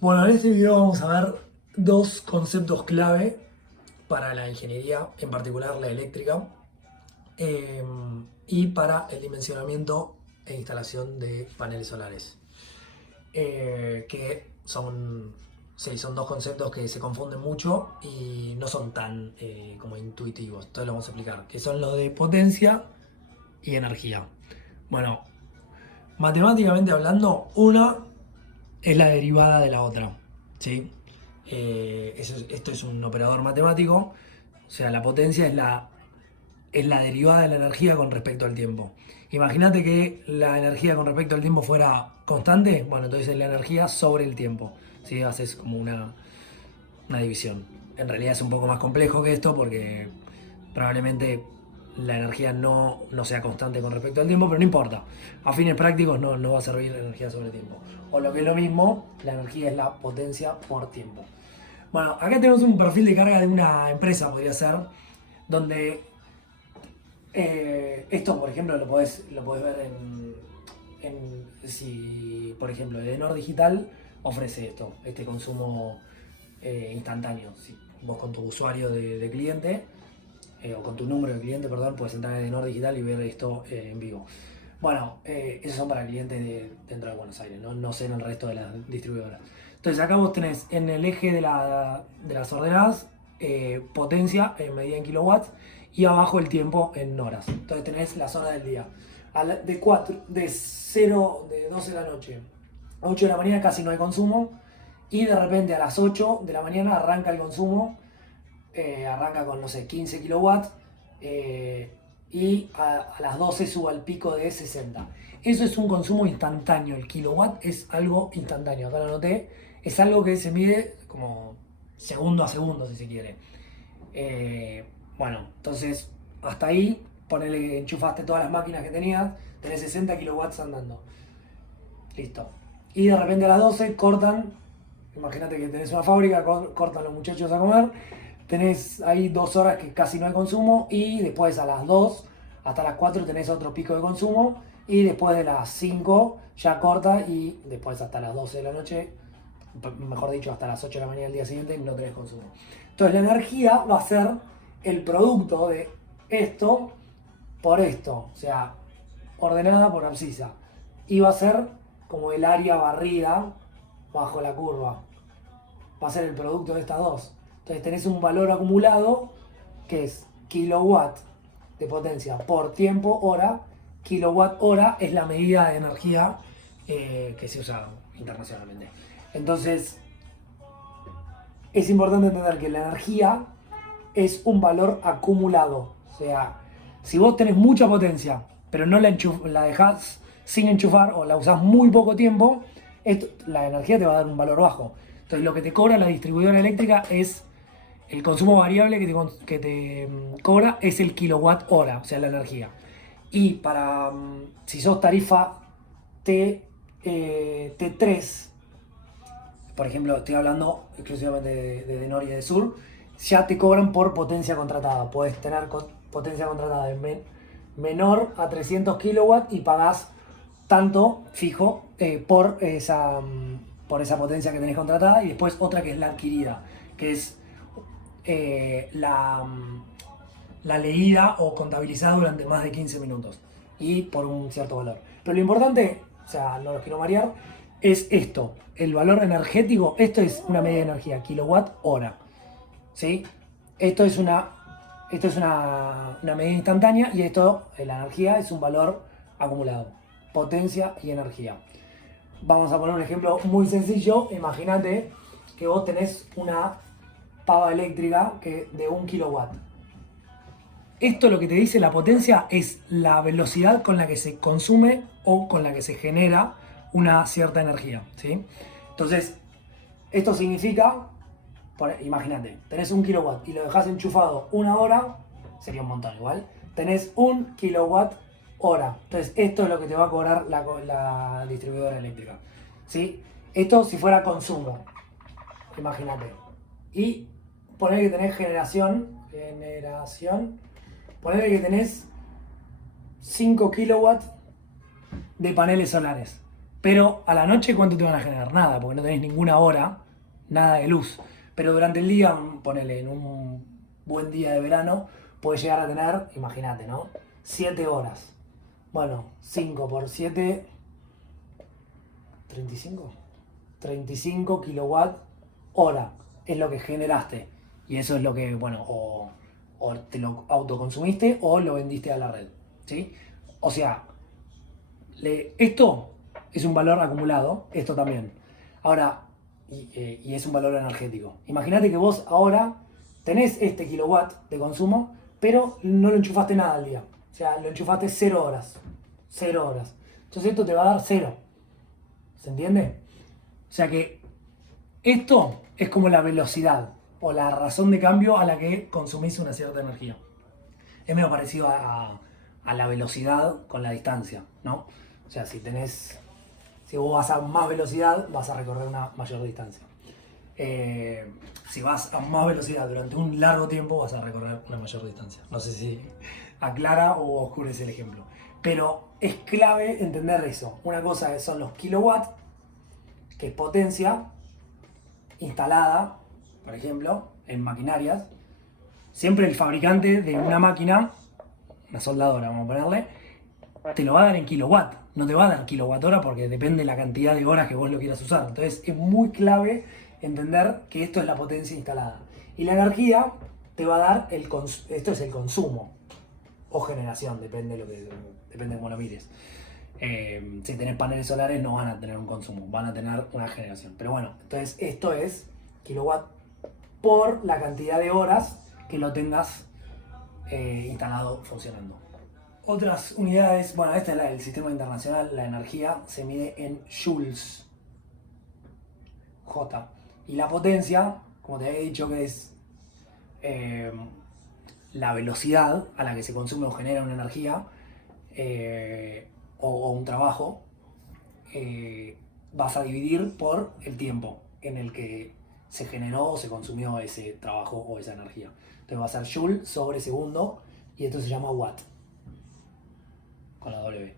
Bueno, en este video vamos a ver dos conceptos clave para la ingeniería, en particular la eléctrica, eh, y para el dimensionamiento e instalación de paneles solares. Que son, sí, son dos conceptos que se confunden mucho y no son tan como intuitivos. Entonces lo vamos a explicar, que son los de potencia y energía. Bueno, matemáticamente hablando, una es la derivada de la otra, ¿sí? Esto es un operador matemático, o sea, la potencia es la derivada de la energía con respecto al tiempo. Imagínate que la energía con respecto al tiempo fuera constante, bueno, entonces es la energía sobre el tiempo, ¿sí? Haces como una división. En realidad es un poco más complejo que esto porque probablemente la energía no sea constante con respecto al tiempo, pero no importa. A fines prácticos no va a servir la energía sobre tiempo. O lo que es lo mismo, la energía es la potencia por tiempo. Bueno, acá tenemos un perfil de carga de una empresa, podría ser, donde esto, por ejemplo, lo podés ver si, por ejemplo, Edenor Digital ofrece esto, este consumo instantáneo. Si vos con tu usuario de cliente, o con tu número de cliente, perdón, puedes entrar en Edenor Digital y ver esto en vivo. Bueno, esos son para clientes dentro de Buenos Aires, no sé en el resto de las distribuidoras. Entonces acá vos tenés en el eje de las ordenadas potencia en medida en kilowatts y abajo el tiempo en horas. Entonces tenés la zona del día. De 0, de 12 de la noche a 8 de la mañana casi no hay consumo y de repente a las 8 de la mañana arranca el consumo, arranca con, no sé, 15 kilowatts, y a las 12 sube al pico de 60. Eso es un consumo instantáneo, el kilowatt es algo instantáneo, acá lo anoté, es algo que se mide como segundo a segundo si se quiere. Eh, bueno, entonces hasta ahí, ponele que enchufaste todas las máquinas que tenías, tenés 60 kilowatts andando. Listo. Y de repente a las 12 cortan, imagínate que tenés una fábrica, cortan los muchachos a comer, tenés ahí 2 horas que casi no hay consumo y después a las 2 hasta las 4 tenés otro pico de consumo y después de las 5 ya corta y después hasta las 12 de la noche, mejor dicho hasta las 8 de la mañana del día siguiente no tenés consumo. Entonces la energía va a ser el producto de esto por esto, o sea, ordenada por abscisa. Y va a ser como el área barrida bajo la curva. Va a ser el producto de estas dos. Entonces tenés un valor acumulado que es kilowatt de potencia por tiempo hora. Kilowatt hora es la medida de energía que se usa internacionalmente. Entonces es importante entender que la energía es un valor acumulado. O sea, si vos tenés mucha potencia, pero no la dejás sin enchufar o la usás muy poco tiempo, la energía te va a dar un valor bajo. Entonces lo que te cobra la distribuidora eléctrica es el consumo variable que te cobra es el kilowatt hora, o sea, la energía. Y si sos tarifa T3, por ejemplo, estoy hablando exclusivamente de Nor y de Sur, ya te cobran por potencia contratada. Puedes tener potencia contratada de menor a 300 kilowatts y pagás tanto fijo por esa potencia que tenés contratada y después otra que es la adquirida, que es la leída o contabilizada durante más de 15 minutos y por un cierto valor. Pero lo importante, o sea, no los quiero marear, es esto, el valor energético, esto es una medida de energía, kilowatt hora, ¿sí? Esto es una medida instantánea y esto, la energía, es un valor acumulado, potencia y energía. Vamos a poner un ejemplo muy sencillo, imagínate que vos tenés una pava eléctrica de 1 kilowatt. Esto lo que te dice la potencia es la velocidad con la que se consume o con la que se genera una cierta energía, ¿sí? Entonces, esto significa, imagínate, tenés 1 kilowatt y lo dejás enchufado 1 hora, sería un montón igual, tenés 1 kilowatt hora. Entonces, esto es lo que te va a cobrar la distribuidora eléctrica, ¿sí? Esto si fuera consumo, imagínate. Y poner que tenés poner que tenés 5 kilowatts de paneles solares. Pero a la noche, ¿cuánto te van a generar? Nada, porque no tenés ninguna hora, nada de luz. Pero durante el día, ponele, en un buen día de verano, puedes llegar a tener, imagínate, ¿no? 7 horas. Bueno, 5 por 7, 35. 35 kilowatt hora es lo que generaste. Y eso es lo que, bueno, o te lo autoconsumiste o lo vendiste a la red. ¿Sí? O sea, esto es un valor acumulado, esto también. Ahora, y es un valor energético. Imagínate que vos ahora tenés este kilowatt de consumo, pero no lo enchufaste nada al día. O sea, lo enchufaste 0 horas. 0 horas. Entonces esto te va a dar 0. ¿Se entiende? O sea que esto es como la velocidad o la razón de cambio a la que consumís una cierta energía. Es medio parecido a la velocidad con la distancia, ¿no? O sea, si vos vas a más velocidad, vas a recorrer una mayor distancia. Si vas a más velocidad durante un largo tiempo, vas a recorrer una mayor distancia. No sé si aclara o oscurece el ejemplo. Pero es clave entender eso. Una cosa son los kilowatts, que es potencia instalada, por ejemplo, en maquinarias. Siempre el fabricante de una máquina, una soldadora, vamos a ponerle, te lo va a dar en kilowatt, no te va a dar kilowatt hora porque depende de la cantidad de horas que vos lo quieras usar. Entonces es muy clave entender que esto es la potencia instalada. Y la energía te va a dar esto es el consumo o generación, depende de cómo lo mires. Si tenés paneles solares no van a tener un consumo, van a tener una generación. Pero bueno, entonces esto es kilowatt por la cantidad de horas que lo tengas instalado funcionando. Otras unidades, bueno, este es el sistema internacional, la energía se mide en joules, J. Y la potencia, como te había dicho, que es la velocidad a la que se consume o genera una energía o un trabajo, vas a dividir por el tiempo en el que se generó o se consumió ese trabajo o esa energía. Entonces va a ser joule sobre segundo y esto se llama watt con la W.